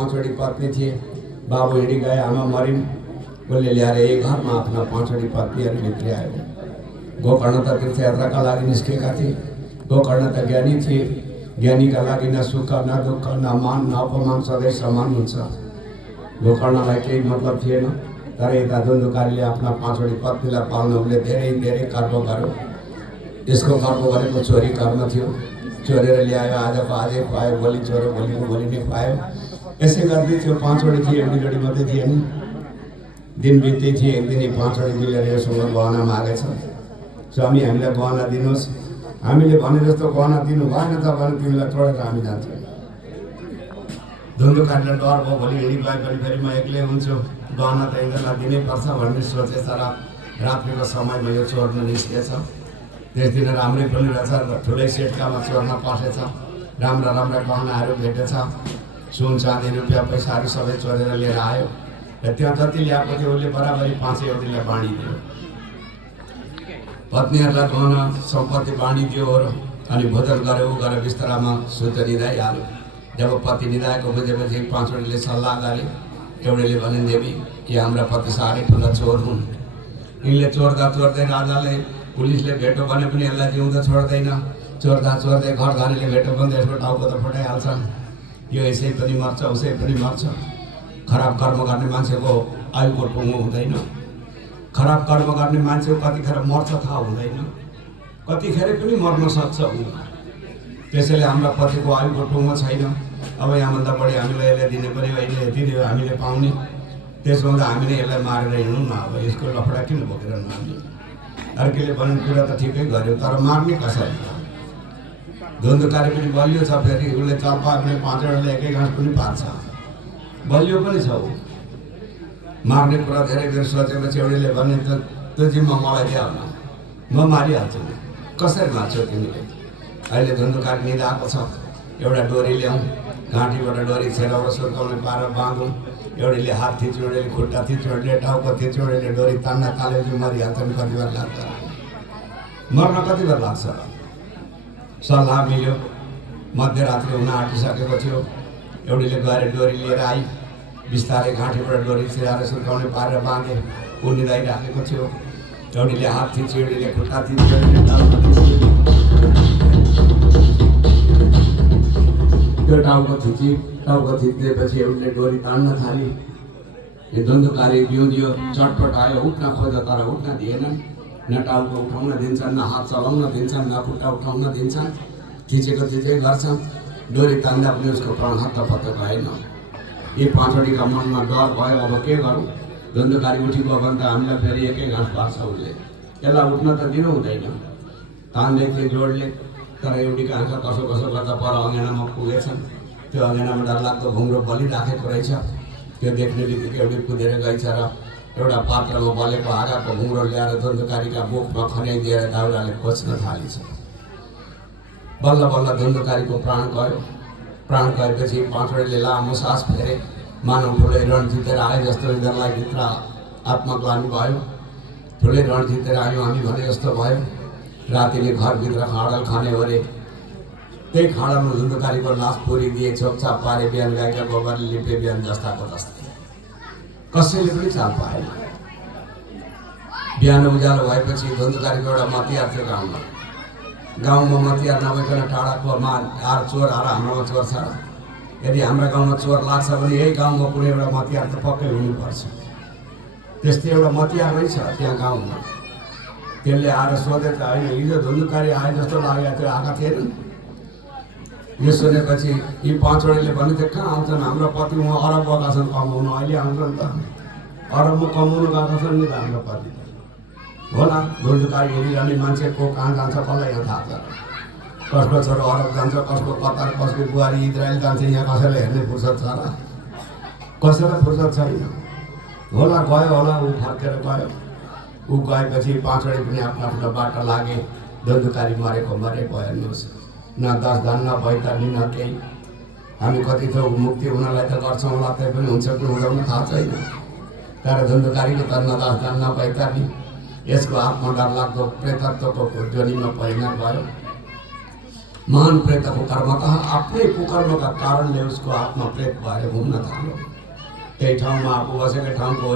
पाँचवटी पत्नी थिए। बाबु हिँडी गए, आमा मरिन्। उसले ल्याएर यही घरमा आफ्ना पाँचवटी पत्नीहरू भित्रै आयो। गोकर्ण त तीर्थयात्राका लागि निस्केका थिए। गोकर्ण त ज्ञानी थिए। ज्ञानीका लागि न सुख न दुःख न मान न अपमान सधैँ समान हुन्छ। गोकर्णलाई केही मतलब थिएन। तर यता धुन्धुकारीले आफ्ना पाँचवटी पत्नीलाई पाल्न उसले धेरै धेरै कर्म गर्यो। यसको कर्म भनेको चोरी कर्म थियो। चोरेर ल्यायो, आजको आजै खुवायो, भोलि चोरो भोलिको भोलि नै खुवायो। यसै गर्दै थियो। पाँचवटी थिए, एउटी जोडी मात्रै थिएन। दिन बित्दै थिए। एक दिन पाँचवटी मिलेर योसँग गहना मागेछ। स्वामी हामीलाई गहना दिनुहोस्। हामीले भने जस्तो गहना दिनु भएन त भने तिमीलाई छोडेर हामी जान्छौँ। धुन्धुकारीलाई डर भयो, भोलि हिँडी गए पनि फेरि म एक्लै हुन्छु, गहना त यिनीहरूलाई दिनैपर्छ भन्ने सोचे। तर रात्रिको समयमा यो चोर्न निस्किएछ। त्यस दिन राम्रै पनि रहेछ, ठुलै सेटकामा चोर्न पसेछ। राम्रा राम्रा गहनाहरू भेटेछ। सुन चाँदी रुपियाँ पैसाहरू सबै चोरेर लिएर आयो। र त्यहाँ जति ल्याएको थियो उसले बराबरी 5 एउटीलाई बाँडिदियो। पत्नीहरूलाई गहना सम्पत्ति बाँडिदियो अनि भोजन गऱ्यो। ऊ गएर बिस्तरामा सुत निधाइहाल्यो। जब पति निधाएको बुझेपछि पाँचवटीले सल्लाह गरे। एउटीले भने, देवी कि हाम्रा पति साह्रै ठुला चोर हुन्। यिनले चोर्दा चोर्दै राजाले पुलिसले भेट्यो भने पनि यसलाई जिउँदो छोड्दैन। चोर्दा चोर्दै घर घरेले भेट्यो भने यसको टाउको त फुटाइहाल्छन्। यो यसै पनि मर्छ, उसै पनि मर्छ। खराब कर्म गर्ने मान्छेको आयुको टुङ्गो हुँदैन। खराब कर्म गर्ने मान्छे कतिखेर मर्छ थाहा हुँदैन, कतिखेर पनि मर्न सक्छ। त्यसैले हाम्रा पतिको आयुको टुङ्गो छैन। अब यहाँभन्दा बढी हामीलाई यसले दिने पनि होइन, यति दियो हामीले पाउने। त्यसो हुँदा हामीले यसलाई मारेर हिँडौँ न। अब यसको लफडा किन बोकेर हामी? अर्कैले भन्ने कुरा त ठिकै गर्यो, तर मार्ने कसरी? धुन्धुकारी पनि बलियो छ। फेरि उसले चाल पायो भने 5वटाले एकै घाँस पनि पार्छ। बलियो पनि छ ऊ। मार्ने कुरा धेरै बेर सोचेपछि एउटीले भने, त्यो जिम्मा मलाई दिया न, म मारिहाल्छु नि। कसरी मार्छौ तिमीले? अहिले धुन्धुकारी निधाएको छ। एउटा डोरी ल्याउँ, घाँटीबाट डोरी छेराएर सुर्काउने पारेर बाँधौँ। एउटीले हात थिच्यो, एउटीले खुट्टा थिच्यो, एउटीले टाउको थिच्यो, एउटीले डोरी तान्न थाल्यो। मरिहाल्छ नि। कति बेर लाग्छ मर्न? कति बेर लाग्छ? सल्लाह मिल्यो। मध्यरात्रि हुन आँटिसकेको थियो। एउटीले गएर डोरी लिएर आई। बिस्तारै घाँटीबाट डोरी छिराएर सुर्काउने पारेर बाँधे। ऊ निधाइराखेको थियो। एउटीले हात थिच्यो, एउटीले खुट्टा थिच्यो, एउटीले टाउको थिच्यो। त्यो टाउको थिच्दिएपछि एउटीले डोरी तान्न थाली। यो धुन्धुकारी बिउदियो, चटपट आयो, उठ्न खोज्यो तर उठ्न दिएनन्। न टाउको उठाउन दिन्छन्, न हात चलाउन दिन्छन्, न खुट्टा उठाउन दिन्छन्। थिचेको थिचै गर्छन्। डोरी तान्दा पनि उसको प्राण हत्तपत्त भएन। यी पाँचवटीका मनमा डर भयो। अब के गरौँ? धुन्धुकारी उठिगयो भने त हामीलाई फेरि एकै घाँस पार्छ उसले। यसलाई उठ्न त दिनु हुँदैन। तान्दै थिए जोडले। तर एउटीका आँखा कसो कसो गर्दा पर अँगेनामा पुगेछन्। त्यो अँगेनामा डरलाग्दो घुम्रो बलिराखेको रहेछ। त्यो देख्ने बित्तिकै एउटी कुदेर गएछ र एउटा पात्रमा बलेको आगाको घुम्रो ल्याएर धुन्धुकारीका मुखमा खन्याइदिएर दाउराले खोज्न थालेछ। बल्ल बल्ल धुन्धुकारीको प्राण गयो। प्राण गएपछि पाँचवटीले लामो सास फेरे। मानव ठुलै रण जितेर आए जस्तो यिनीहरूलाई भित्र आत्मग्लानी भयो। ठुलै रण जितेर आयौँ हामी भने जस्तो भयो। रातिले घरभित्र खाडल खाने हो रे। त्यही खाडलमा धुन्धुकारीको लास पुरिदिए, छोपछाप पारे, बिहान गाईका गोबरले लिपे बिहान जस्ताको जस्तै। कसैले पनि चाल पाएन। बिहान उज्यालो भएपछि धुन्धुकारीको एउटा मतियार थियो गाउँमा। गाउँमा मतियार नभइकन टाढाको आर चोर आएर हाम्रोमा चोर छ। यदि हाम्रा गाउँमा चोर लाग्छ भने यही गाउँमा कुनै एउटा मतियार त पक्कै हुनुपर्छ। त्यस्तै एउटा मतियार रहेछ त्यहाँ गाउँमा। त्यसले आएर सोधे त होइन, हिजो धुन्धुकारी आए जस्तो लागेको थियो, आएका थिएनन्। यो सुनेपछि यी पाँचवटीले भने त कहाँ आउँछन्? हाम्रो पति उहाँ अरब गएका छन् कमाउनु, अहिले आउँछन् त। अरबमा कमाउनु गएका छन् नि त हाम्रो पति। होला, धुन्धुकारी हिँडिरहने मान्छे को कहाँ जान्छ कसलाई यहाँ थाहा छ? कसको छोरो अरब जान्छ, कसको कतार, कसको बुहारी इजरायल जान्छ। यहाँ कसैलाई हेर्ने फुर्सद छ र? कसैलाई फुर्सद छैन। होला, गयो होला, ऊ फर्केर गयो। ऊ गएपछि पाँचवटी पनि आफ्नो आफ्नो बाटो लागे। धुन्धुकारी मरेको मरेको हेर्नुहोस्। न 10 दान, न बैतरनी, न केही। हामी कति थोक मुक्ति हुनलाई त गर्छौँ होला, त्यही पनि हुन्छ कि हुँदैन थाहा छैन। तर धुन्धुकारीको त न 10 दान, न बैतरनी। यसको आत्मा डरलाग्दो प्रेतत्वको जोनीमा परिणत भयो। महान प्रेतको कर्म कहाँ आफ्नै कुकर्मका कारणले उसको आत्मा प्रेत भएर घुम्न थाल्यो। त्यही ठाउँमा आफू बसेकै ठाउँको